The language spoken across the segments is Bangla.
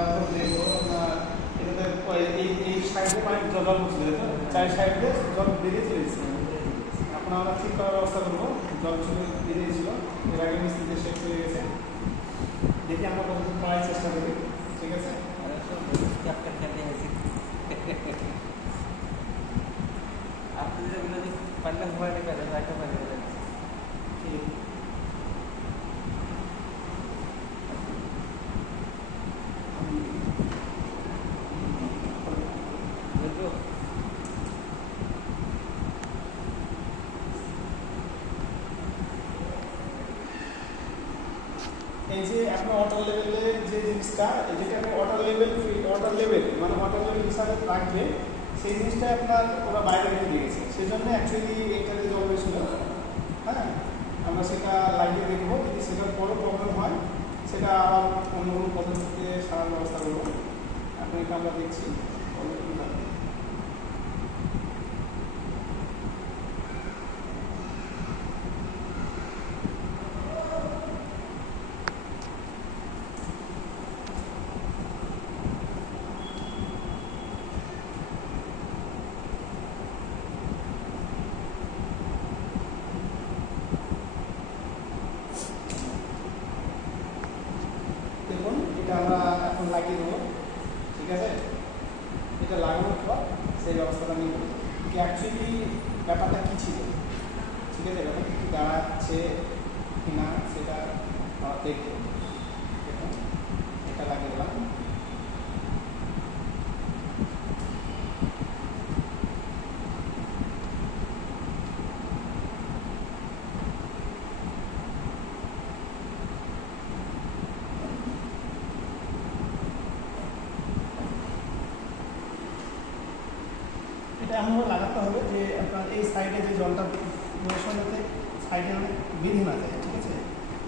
আমরা দেখবো আপনার এটাতে এই সাইডে পানি জল পড়ছিল, চার সাইডে জল বেরিয়ে চলেছে। এখন আমরা ঠিক করার ব্যবস্থা করবো। জল চলে বেরিয়েছিল, এর আগে মিস্ত্রিতে শেষ হয়ে গেছে। দেখি আমরা কতদিন করার চেষ্টা করি, ঠিক আছে? আপনি যেগুলো পারলে ভয় নেবে একটা ভয় নেবে ঠিক। এই যে আপনার ওয়াটার লেভেলের যে জিনিসটা, যেটা আপনি ওয়াটার লেভেল মানে ওয়াটার লেভেল হিসাবে রাখবে, সেই জিনিসটা আপনার ওরা বাইরে রেখে দিয়ে গেছে। সেই জন্য অ্যাকচুয়ালি এটাতে জল হয়েছিল। হ্যাঁ, আমরা সেটা লাগিয়ে দেখবো। যদি সেটার বড় প্রবলেম হয় সেটা আবার অন্য কোনো পদ্ধতিতে সারার ব্যবস্থা করবো। এখন এটা আমরা দেখছি দেখুন। এটা আমরা এখন লাগিয়ে দেবো, ঠিক আছে? এটা লাগানোর পর সেই ব্যবস্থাটা নিয়ে করবো কি অ্যাকচুয়ালি ব্যাপারটা কী ছিল, ঠিক আছে? ব্যাপারটা কী দাঁড়াচ্ছে কি না সেটা আমরা দেখবো। দেখুন, এটা লাগিয়ে দিলাম। এটা এমনভাবে লাগাতে হবে যে আপনার এই সাইডে যে জলটা মেশন যাতে সাইডে অনেক বেরিয়ে না যায়, ঠিক আছে?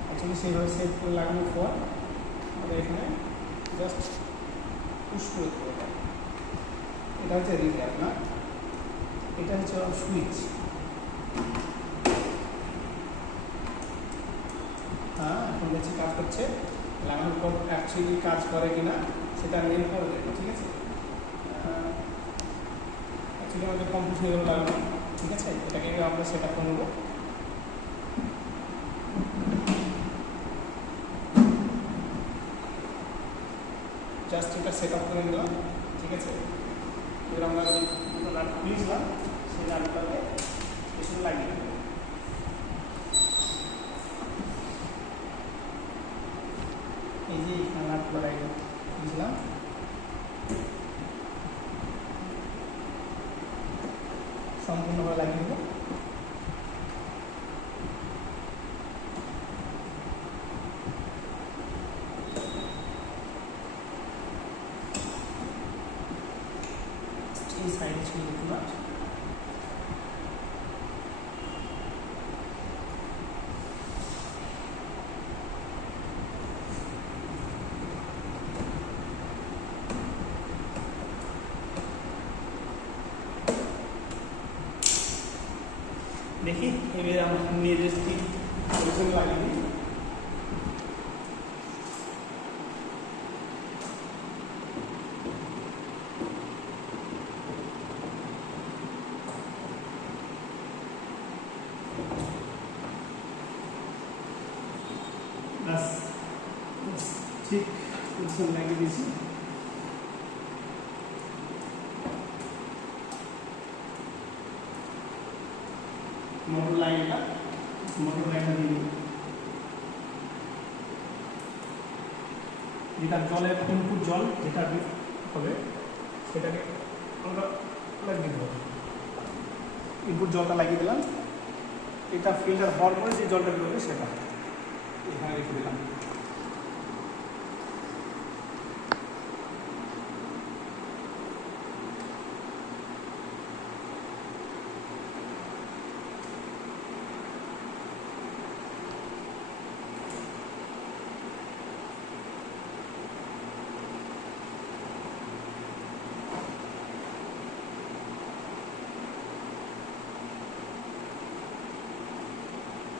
অ্যাকচুয়ালি সেইভাবে সেট করে লাগানোর পর আমরা এখানে জাস্ট পুশ করে দেবো। এটা হচ্ছে রিলে আপনার, এটা হচ্ছে সুইচ। হ্যাঁ, এখন দেখছি কাজ করছে। লাগানোর পর অ্যাকচুয়ালি কাজ করে কিনা সেটা মেন করে দেবো, ঠিক আছে? অ্যাকচুয়ালি আমাদের কমপ্লিট হয়ে গেল লাগানো, ঠিক আছে? এটাকে আমরা সেট আপ করে নেবো। জাস্ট এটা সেট আপ করে নিলাম, ঠিক আছে? এবার আমরা যে দুটো নাট খুলেছিলাম সেই নাটটাকে পেছনে লাগিয়ে দেবো। এই যে এখানে নাট লাগিয়ে দিয়েছিলাম, সম্পূর্ণভাবে লাগিয়ে দেবো। এই সাইডে ছিল দুটো নাট। দেখি এবার আমরা নিয়ে যাচ্ছি লাগিয়ে দিই। ঠিক পজিশন লাগিয়ে দিয়েছি। মোটর লাইনটা দিয়ে দিই। যেটা জলের ইনপুট জল যেটা হবে সেটাকে আমরা লাগিয়ে দেবো। ইনপুট জলটা লাগিয়ে দিলাম। এটা ফিল্টার হওয়ার পরে যে জলটা বেরোবে সেটা এখানে রেখে দিলাম।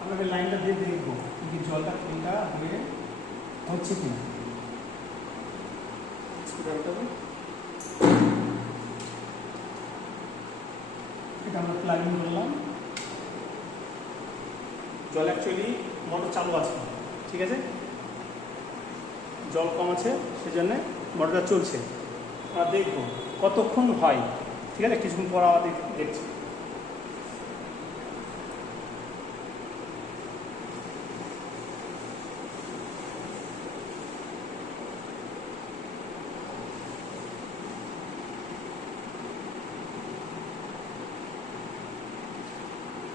আপনাদের লাইনটা দিয়ে দেখবো কি জলটা ফিল্টার হয়ে হচ্ছে কিনা। এটা আমরা প্লাগিং করলাম। জল অ্যাকচুয়ালি মোটর চালু আছে, ঠিক আছে, জল কম আছে সেজন্য মোটরটা চলছে। আমরা দেখবো কতক্ষণ হয়, ঠিক আছে, কিছুক্ষণ পর আবার দেখছি।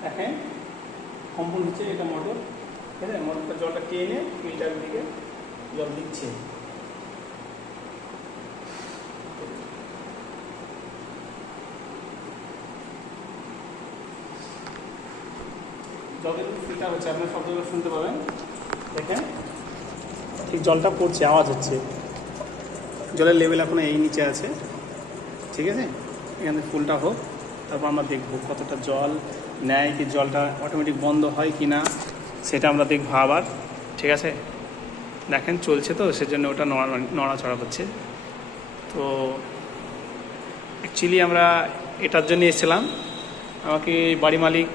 দেখেন কম্পন হচ্ছে, এটা মোটর, ঠিক আছে, মোটরটা জলটা টেনে ফিল্টারের দিকে জল দিচ্ছে। জল কিন্তু ফিল্টার হচ্ছে, আপনার শব্দগুলো শুনতে পাবেন। দেখেন ঠিক জলটা পড়ছে, আওয়াজ হচ্ছে। জলের লেভেল এখন এই নিচে আছে, ঠিক আছে। এখানে ফুলটা হোক, তারপর আমরা দেখবো কতটা জল নেয়, কি জলটা অটোমেটিক বন্ধ হয় কি না সেটা আমরা দেখবো আবার, ঠিক আছে। দেখেন চলছে তো, সেজন্য ওটা নড়াচড়া করছে। তো অ্যাকচুয়ালি আমরা এটার জন্য এসেছিলাম, আমাকে বাড়ি মালিক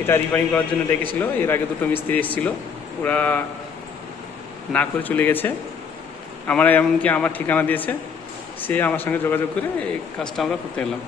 এটা রিপেয়ারিং করার জন্য ডেকেছিল। এর আগে দুটো মিস্ত্রি এসেছিল, ওরা না করে চলে গেছে। আমরা এমনকি আমার ঠিকানা দিয়েছে, সে আমার সঙ্গে যোগাযোগ করে এই কাজটা আমরা করতে এলাম।